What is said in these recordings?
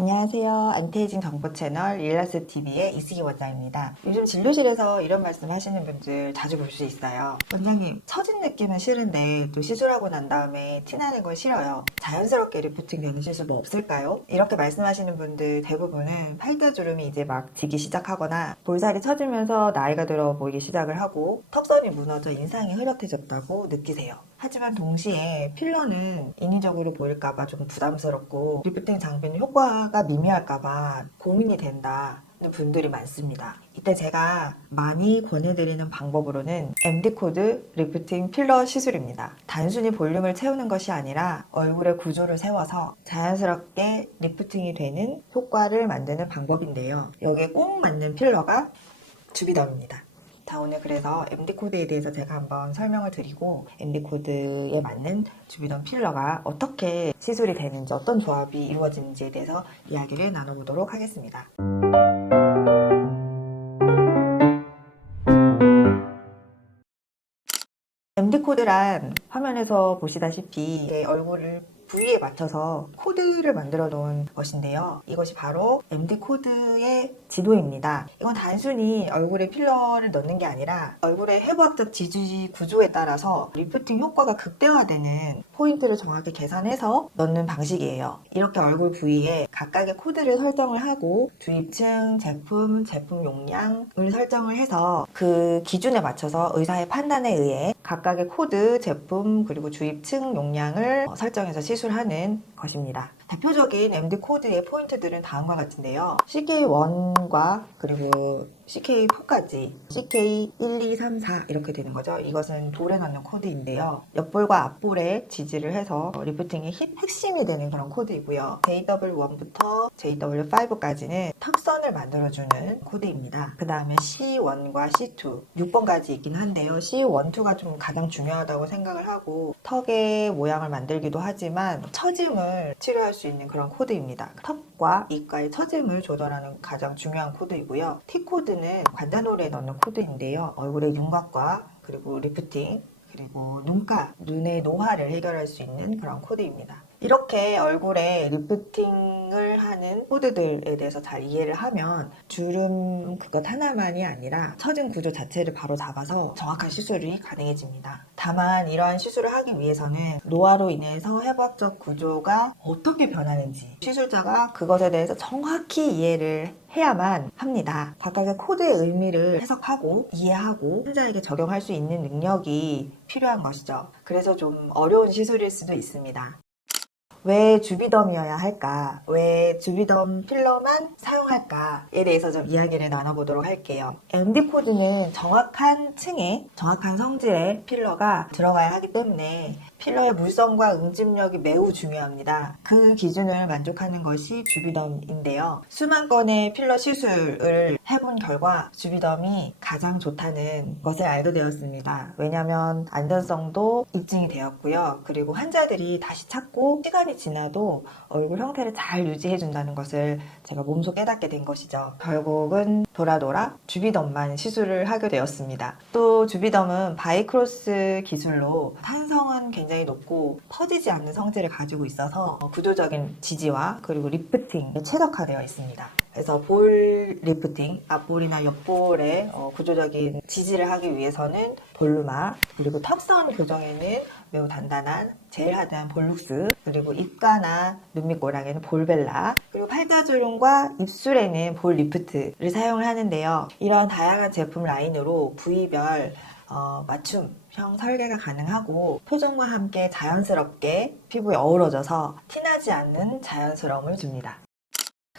안녕하세요. 안티에이징 정보 채널 릴라스TV의 이수기 원장입니다. 요즘 진료실에서 이런 말씀 하시는 분들 자주 볼 수 있어요. 원장님, 처진 느낌은 싫은데 또 시술하고 난 다음에 티나는 건 싫어요. 자연스럽게 리프팅 되는 시술 뭐 없을까요? 이렇게 말씀하시는 분들 대부분은 팔다주름이 이제 막 지기 시작하거나 볼살이 처지면서 나이가 들어 보이기 시작을 하고 턱선이 무너져 인상이 흐릿해졌다고 느끼세요. 하지만 동시에 필러는 인위적으로 보일까봐 조금 부담스럽고 리프팅 장비는 효과가 미미할까봐 고민이 된다는 분들이 많습니다. 이때 제가 많이 권해드리는 방법으로는 MD코드 리프팅 필러 시술입니다. 단순히 볼륨을 채우는 것이 아니라 얼굴의 구조를 세워서 자연스럽게 리프팅이 되는 효과를 만드는 방법인데요. 여기에 꼭 맞는 필러가 주비덤입니다. 자, 오늘 그래서 MD코드에 대해서 제가 한번 설명을 드리고 MD코드에 맞는 주비덤 필러가 어떻게 시술이 되는지 어떤 조합이 이루어지는지에 대해서 이야기를 나눠보도록 하겠습니다. MD코드란 화면에서 보시다시피 제 얼굴을 부위에 맞춰서 코드를 만들어 놓은 것인데요. 이것이 바로 MD코드의 지도입니다. 이건 단순히 얼굴에 필러를 넣는 게 아니라 얼굴의 해부학적 지지 구조에 따라서 리프팅 효과가 극대화되는 포인트를 정확히 계산해서 넣는 방식이에요. 이렇게 얼굴 부위에 각각의 코드를 설정을 하고 주입층, 제품 용량을 설정을 해서 그 기준에 맞춰서 의사의 판단에 의해 각각의 코드, 제품, 그리고 주입층 용량을 설정해서 시술하는 것입니다. 대표적인 MD코드의 포인트들은 다음과 같은데요. CK1과 그리고 CK4까지 CK1, 2, 3, 4 이렇게 되는 거죠. 이것은 볼에 넣는 코드인데요. 옆볼과 앞볼에 지지를 해서 리프팅의 핵심이 되는 그런 코드이고요. JW1부터 JW5까지는 턱선을 만들어주는 코드입니다. 그 다음에 C1과 C2, 6번까지 있긴 한데요. C1, 2가 좀 가장 중요하다고 생각을 하고 턱의 모양을 만들기도 하지만 처짐을 치료할 수 있는 그런 코드입니다. 턱과 입가의 처짐을 조절하는 가장 중요한 코드이고요. T코드는 관자놀이에 넣는 코드인데요. 얼굴의 윤곽과 그리고 리프팅 그리고 눈가, 눈의 노화를 해결할 수 있는 그런 코드입니다. 이렇게 얼굴에 리프팅을 하는 코드들에 대해서 잘 이해를 하면 주름 그것 하나만이 아니라 처진 구조 자체를 바로 잡아서 정확한 시술이 가능해집니다. 다만 이러한 시술을 하기 위해서는 노화로 인해서 해부학적 구조가 어떻게 변하는지 시술자가 그것에 대해서 정확히 이해를 해야만 합니다. 각각의 코드의 의미를 해석하고 이해하고 환자에게 적용할 수 있는 능력이 필요한 것이죠. 그래서 좀 어려운 시술일 수도 있습니다. 왜 주비덤이어야 할까? 왜 주비덤 필러만 사용할까에 대해서 좀 이야기를 나눠보도록 할게요. MD코드는 정확한 층에 정확한 성질의 필러가 들어가야 하기 때문에 필러의 물성과 응집력이 매우 중요합니다. 그 기준을 만족하는 것이 주비덤인데요. 수만 건의 필러 시술을 해본 결과 주비덤이 가장 좋다는 것을 알게 되었습니다. 왜냐하면 안전성도 입증이 되었고요. 그리고 환자들이 다시 찾고 시간이 지나도 얼굴 형태를 잘 유지해준다는 것을 제가 몸소 깨닫게 된 것이죠. 결국은 돌아 주비덤만 시술을 하게 되었습니다. 또 주비덤은 바이크로스 기술로 탄성은 굉장히 높고 퍼지지 않는 성질을 가지고 있어서 구조적인 지지와 그리고 리프팅에 최적화되어 있습니다. 그래서 볼 리프팅, 앞볼이나 옆볼의 구조적인 지지를 하기 위해서는 볼루마, 그리고 턱선 교정에는 매우 단단한 제일 하드한 볼룩스, 그리고 입가나 눈밑고랑에는 볼벨라, 그리고 팔자주름과 입술에는 볼 리프트를 사용을 하는데요. 이런 다양한 제품 라인으로 부위별 맞춤형 설계가 가능하고 표정과 함께 자연스럽게 피부에 어우러져서 티나지 않는 자연스러움을 줍니다.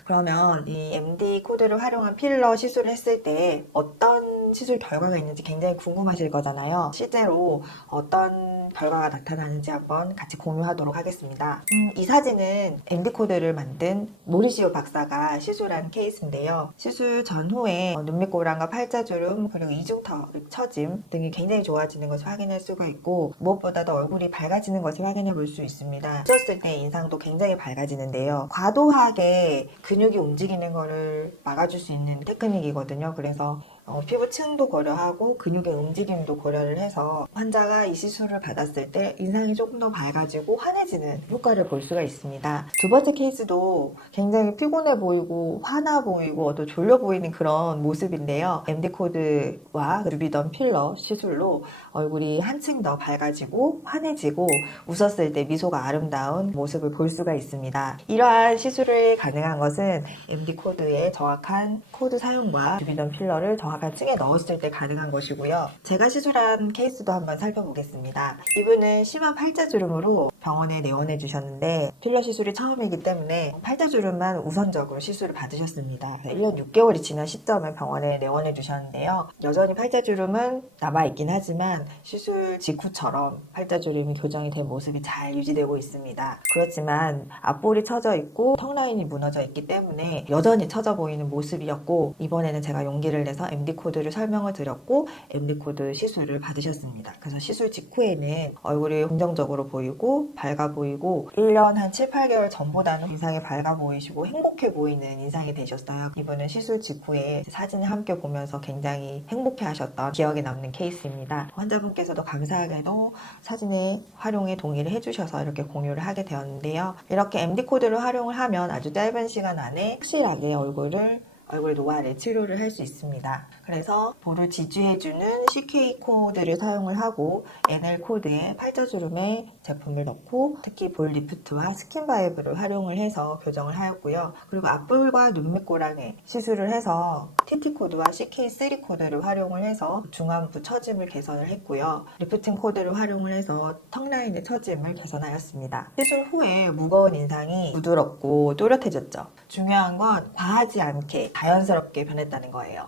그러면 이 MD 코드를 활용한 필러 시술을 했을 때 어떤 시술 결과가 있는지 굉장히 궁금하실 거잖아요. 실제로 어떤 결과가 나타나는지 한번 같이 공유하도록 하겠습니다. 이 사진은 MD코드를 만든 모리시오 박사가 시술한 케이스인데요. 시술 전후에 눈밑고랑과 팔자주름 그리고 이중턱, 처짐 등이 굉장히 좋아지는 것을 확인할 수가 있고 무엇보다도 얼굴이 밝아지는 것을 확인해 볼 수 있습니다. 웃었을 때 인상도 굉장히 밝아지는데요. 과도하게 근육이 움직이는 것을 막아줄 수 있는 테크닉이거든요. 그래서 피부층도 고려하고 근육의 움직임도 고려를 해서 환자가 이 시술을 받았을 때 인상이 조금 더 밝아지고 환해지는 효과를 볼 수가 있습니다. 두 번째 케이스도 굉장히 피곤해 보이고 화나 보이고 또 졸려 보이는 그런 모습인데요. MD코드와 루비던 필러 시술로 얼굴이 한층 더 밝아지고 환해지고 웃었을 때 미소가 아름다운 모습을 볼 수가 있습니다. 이러한 시술이 가능한 것은 MD코드의 정확한 코드 사용과 루비던 필러를 정확한 층에 넣었을 때 가능한 것이고요. 제가 시술한 케이스도 한번 살펴보겠습니다. 이분은 심한 팔자주름으로 병원에 내원해 주셨는데 필러 시술이 처음이기 때문에 팔자주름만 우선적으로 시술을 받으셨습니다. 1년 6개월이 지난 시점에 병원에 내원해 주셨는데요. 여전히 팔자주름은 남아있긴 하지만 시술 직후처럼 팔자주름이 교정이 된 모습이 잘 유지되고 있습니다. 그렇지만 앞볼이 처져 있고 턱 라인이 무너져 있기 때문에 여전히 처져 보이는 모습이었고 이번에는 제가 용기를 내서 MD코드를 설명을 드렸고 MD코드 시술을 받으셨습니다. 그래서 시술 직후에는 얼굴이 긍정적으로 보이고 밝아 보이고 1년 한 7, 8개월 전보다는 인상이 밝아 보이시고 행복해 보이는 인상이 되셨어요. 이분은 시술 직후에 사진을 함께 보면서 굉장히 행복해 하셨던 기억에 남는 케이스입니다. 환자분께서도 감사하게도 사진의 활용에 동의를 해주셔서 이렇게 공유를 하게 되었는데요. 이렇게 MD코드를 활용을 하면 아주 짧은 시간 안에 확실하게 얼굴 노화를 치료를 할 수 있습니다. 그래서 볼을 지지해주는 CK 코드를 사용을 하고 NL 코드에 팔자주름에 제품을 넣고 특히 볼 리프트와 스킨 바이브를 활용을 해서 교정을 하였고요. 그리고 앞볼과 눈밑고랑에 시술을 해서 TT 코드와 CK3 코드를 활용을 해서 중안부 처짐을 개선을 했고요. 리프팅 코드를 활용을 해서 턱 라인의 처짐을 개선하였습니다. 시술 후에 무거운 인상이 부드럽고 또렷해졌죠. 중요한 건 과하지 않게 자연스럽게 변했다는 거예요.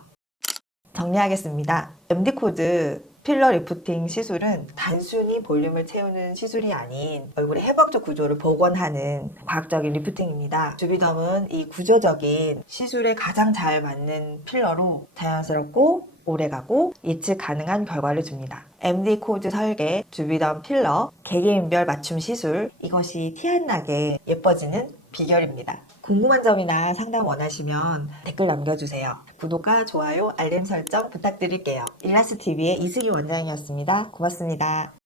정리하겠습니다. MD코드 필러 리프팅 시술은 단순히 볼륨을 채우는 시술이 아닌 얼굴의 해부학적 구조를 복원하는 과학적인 리프팅입니다. 주비덤은 이 구조적인 시술에 가장 잘 맞는 필러로 자연스럽고 오래가고 예측 가능한 결과를 줍니다. MD코드 설계, 주비덤 필러, 개개인별 맞춤 시술, 이것이 티 안 나게 예뻐지는 비결입니다. 궁금한 점이나 상담 원하시면 댓글 남겨주세요. 구독과 좋아요, 알림 설정 부탁드릴게요. 일라스TV의 이승희 원장이었습니다. 고맙습니다.